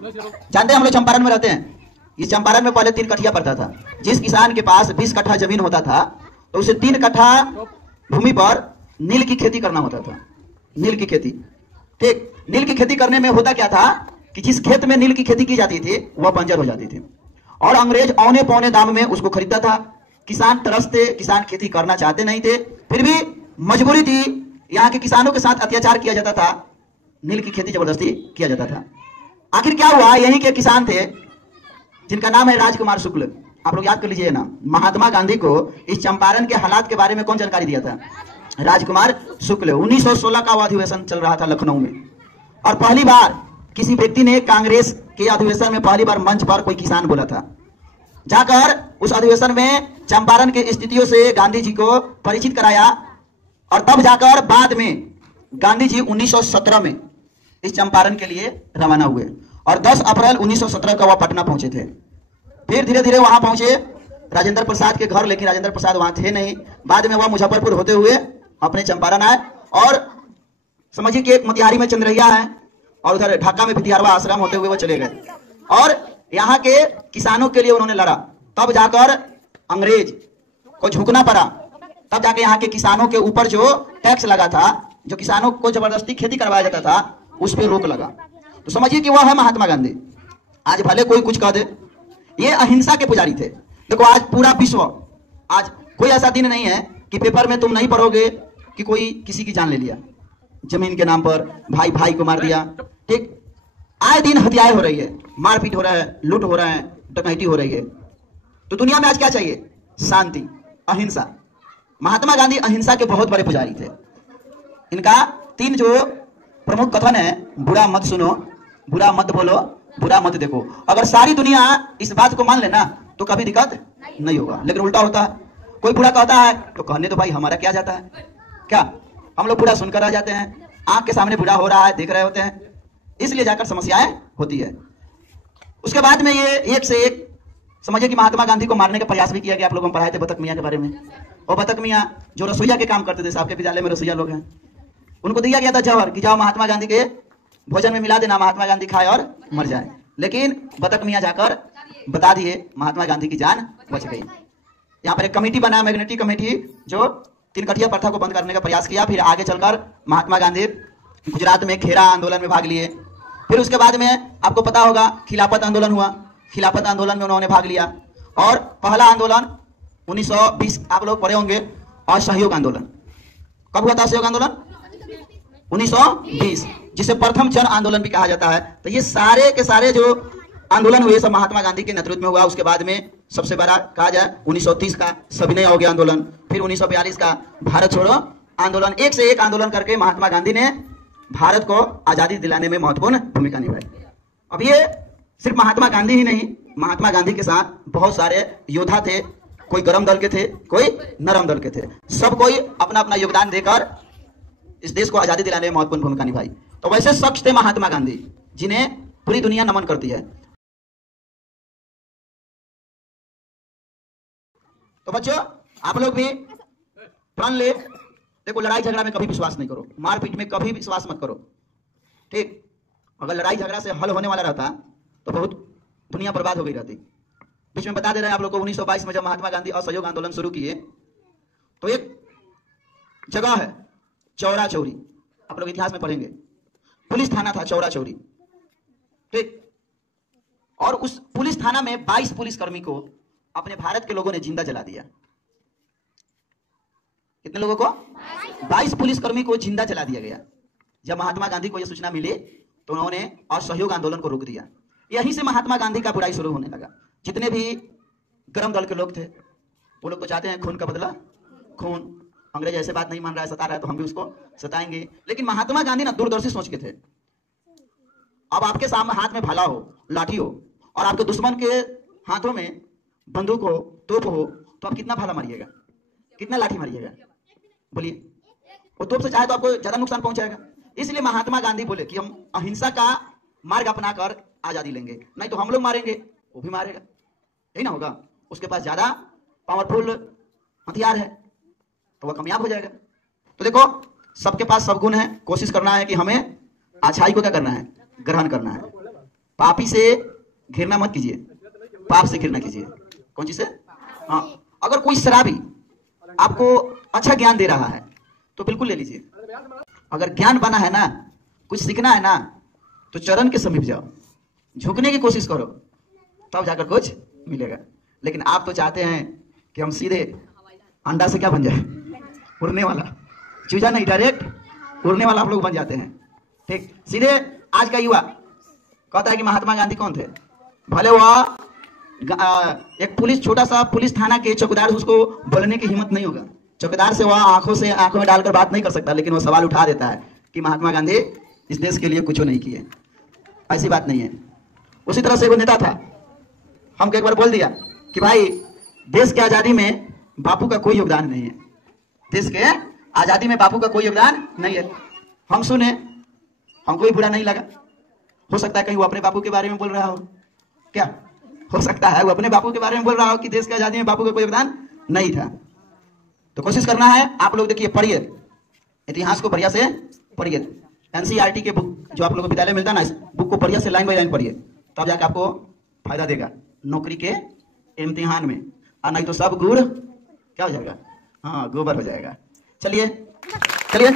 जानते हैं हम लोग चंपारण में रहते हैं। इस चंपारण में पहले 3 कठिया पड़ता था। जिस किसान के पास 20 कट्ठा जमीन होता था तो उसे 3 कट्ठा भूमि पर नील की खेती करना होता था। नील की खेती, ठीक। नील की खेती करने में होता क्या था कि जिस खेत में नील की खेती की जाती थी वह बंजर हो जाती थी और अंग्रेज औने पौने दाम में उसको खरीदता था। किसान तरसते, किसान खेती करना चाहते नहीं थे, फिर भी मजबूरी थी। यहाँ के किसानों के साथ अत्याचार किया जाता था, नील की खेती जबरदस्ती किया जाता था। आखिर क्या हुआ, यहीं के किसान थे जिनका नाम है राजकुमार शुक्ल। आप लोग याद कर लीजिए ना, महात्मा गांधी को इस चंपारण के हालात के बारे में कौन जानकारी दिया था? राजकुमार शुक्ल। 1916 का अधिवेशन चल रहा था लखनऊ में और पहली बार किसी व्यक्ति ने कांग्रेस के अधिवेशन में पहली बार मंच पर कोई किसान बोला था। जाकर उस अधिवेशन में चंपारण की स्थितियों से गांधी जी को परिचित कराया और तब जाकर बाद में गांधी जी 1917 में इस चंपारण के लिए रवाना हुए और 10 अप्रैल 1917 को वह पटना पहुंचे थे। फिर धीरे धीरे वहां पहुंचे राजेंद्र प्रसाद के घर, लेकिन राजेंद्र प्रसाद वहां थे नहीं। बाद में वह मुजफ्फरपुर होते हुए अपने चंपारण आए और समझिए कि एक मोतिहारी में चंद्रैया है और उधर ढाका में भितियारवा आश्रम होते हुए वो चले गए और यहाँ के किसानों के लिए उन्होंने लड़ा। तब जाकर अंग्रेज को झुकना पड़ा, तब जाके यहाँ के किसानों के ऊपर जो टैक्स लगा था, जो किसानों को जबरदस्ती खेती करवाया जाता था, उस पर रोक लगा। तो समझिए कि वह है महात्मा गांधी। आज भले कोई कुछ कह दे, ये अहिंसा के पुजारी थे। देखो आज पूरा विश्व, आज कोई ऐसा दिन नहीं है कि पेपर में तुम नहीं पढ़ोगे कि कोई किसी की जान ले लिया जमीन के नाम पर, भाई भाई को मार दिया, ठीक। आए दिन हत्याएं हो रही है, मारपीट हो रहा है, लूट हो रहा है, डकैती हो रही है। तो दुनिया में आज क्या चाहिए? शांति, अहिंसा। महात्मा गांधी अहिंसा के बहुत बड़े पुजारी थे। इनका 3 जो प्रमुख कथन है, बुरा मत सुनो, बुरा मत बोलो, बुरा मत देखो। अगर सारी दुनिया इस बात को मान लेना तो कभी दिक्कत नहीं होगा, लेकिन उल्टा होता है। कोई बुरा कहता है तो कहने तो भाई हमारा क्या जाता है, क्या हम लोग बुरा सुनकर रह जाते हैं। आंख के सामने बुरा हो रहा है, देख रहे होते हैं, इसलिए जाकर समस्याएं होती है। उसके बाद में ये एक से एक समझिए कि महात्मा गांधी को मारने का प्रयास भी किया गया। आप लोगों को पढ़ाए थे बतख मियां के बारे में। और बतख मियां जो रसोईया के काम करते थे, आपके विद्यालय में रसोईया लोग हैं, उनको दिया गया था जहर कि जाओ महात्मा गांधी के भोजन में मिला देना, महात्मा गांधी खाए और मर जाए। लेकिन बतख मियां जाकर बता दिए, महात्मा गांधी की जान बच गई। यहाँ पर एक कमेटी बना, मैग्नेटिक कमेटी, जो 3 कठिया प्रथा को बंद करने का प्रयास किया। फिर आगे चलकर महात्मा गांधी गुजरात में खेरा आंदोलन में भाग लिए। फिर उसके बाद में आपको पता होगा खिलाफत आंदोलन हुआ, खिलाफत आंदोलन में उन्होंने भाग लिया। और पहला आंदोलन 1920 आप लोग पढ़े होंगे, असहयोग आंदोलन। कब हुआ था असहयोग आंदोलन? 1920, जिसे प्रथम जन आंदोलन भी कहा जाता है। तो ये सारे के सारे जो आंदोलन हुए सब महात्मा गांधी के नेतृत्व में हुआ। उसके बाद में सबसे बड़ा कहा जाए 1930 का सविनय अवज्ञा आंदोलन, फिर 1942 का भारत छोड़ो आंदोलन। एक से एक आंदोलन करके महात्मा गांधी ने भारत को आजादी दिलाने में महत्वपूर्ण भूमिका निभाई। अब ये सिर्फ महात्मा गांधी ही नहीं, महात्मा गांधी के साथ बहुत सारे योद्धा थे। कोई गरम दल के थे, कोई नरम दल के थे, सब कोई अपना अपना योगदान देकर इस देश को आजादी दिलाने में महत्वपूर्ण भूमिका निभाई। तो वैसे शख्स थे महात्मा गांधी जिन्हें पूरी दुनिया नमन करती है। तो बच्चों आप लोग भी प्रण ले, देखो लड़ाई झगड़ा में कभी विश्वास नहीं करो, मारपीट में कभी विश्वास मत करो, ठीक। अगर लड़ाई झगड़ा से हल होने वाला रहता तो बहुत दुनिया बर्बाद हो गई रहती। बीच में बता दे रहे हैं आप लोग को, 1922 में जब महात्मा गांधी असहयोग आंदोलन शुरू किए तो एक जगह है चौरा चौरी, आप लोग इतिहास में पढ़ेंगे, पुलिस थाना था चौरा चौरी, ठीक। और उस पुलिस थाना में 22 पुलिसकर्मी को अपने भारत के लोगों ने जिंदा जला दिया। कितने लोगों को? 22 पुलिसकर्मी को जिंदा जला दिया गया। जब महात्मा गांधी को यह सूचना मिली तो उन्होंने असहयोग आंदोलन को रोक दिया। यहीं से महात्मा गांधी का बुराई शुरू होने लगा। जितने भी गरम दल के लोग थे वो लोग तो चाहते हैं खून का बदला खून, अंग्रेज ऐसे बात नहीं मान रहा है, सता रहा है तो हम भी उसको सताएंगे। लेकिन महात्मा गांधी ना दूरदर्शी सोच के थे। अब आपके सामने हाथ में भाला हो, लाठी हो और आपके दुश्मन के हाथों में बंदूक हो, तोप हो, तो आप कितना भाला मारिएगा, कितना लाठी मारिएगा? बोलिए। वो तोप से चाहे तो आपको ज्यादा नुकसान पहुंचाएगा। इसलिए महात्मा गांधी बोले कि हम अहिंसा का मार्ग अपनाकर आजादी लेंगे, नहीं तो हम लोग मारेंगे, वो भी मारेगा, यही ना होगा। उसके पास ज्यादा पावरफुल हथियार है तो वह कामयाब हो जाएगा। तो देखो सबके पास सब गुण है, कोशिश करना है कि हमें अच्छाई को क्या करना है, ग्रहण करना है। पापी से घृणा मत कीजिए, पाप से घृणा कीजिए। कौन चीज से? हाँ, अगर कोई शराबी आपको अच्छा ज्ञान दे रहा है तो बिल्कुल ले लीजिए। अगर ज्ञान बना है ना, कुछ सीखना है ना, तो चरण के समीप जाओ, झुकने की कोशिश करो, तब जाकर कुछ मिलेगा। लेकिन आप तो चाहते हैं कि हम सीधे अंडा से क्या बन जाए, उड़ने वाला, चूजा नहीं, डायरेक्ट उड़ने वाला आप लोग बन जाते हैं। ठीक, सीधे आज का युवा कहता है कि महात्मा गांधी कौन थे, भले वह एक पुलिस, छोटा सा पुलिस थाना के चौकीदार, उसको बोलने की हिम्मत नहीं होगा, चौकीदार से वह आंखों में डालकर बात नहीं कर सकता, लेकिन वो सवाल उठा देता है कि महात्मा गांधी इस देश के लिए कुछ नहीं किए। ऐसी बात नहीं है। उसी तरह से वो नेता था, हमको एक बार बोल दिया कि भाई देश की आजादी में बापू का कोई योगदान नहीं है, देश के आजादी में बापू का कोई योगदान नहीं है। हम सुने, हमको भी बुरा नहीं लगा। हो सकता है कहीं वो अपने बापू के बारे में बोल रहा हो, क्या हो सकता है वो अपने बापू के बारे में बोल रहा हो कि देश की आजादी में बापू का कोई योगदान नहीं था। तो कोशिश करना है, आप लोग देखिए, पढ़िए, इतिहास को बढ़िया से पढ़िए, एनसीईआरटी के बुक जो आप लोगों को विद्यालय मिलता है ना, इस बुक को बढ़िया से लाइन बाय लाइन पढ़िए, तब जाकर आपको फायदा देगा नौकरी के इम्तिहान में। और नहीं तो सब गुड़ क्या हो जाएगा, हाँ, गोबर हो जाएगा। चलिए चलिए।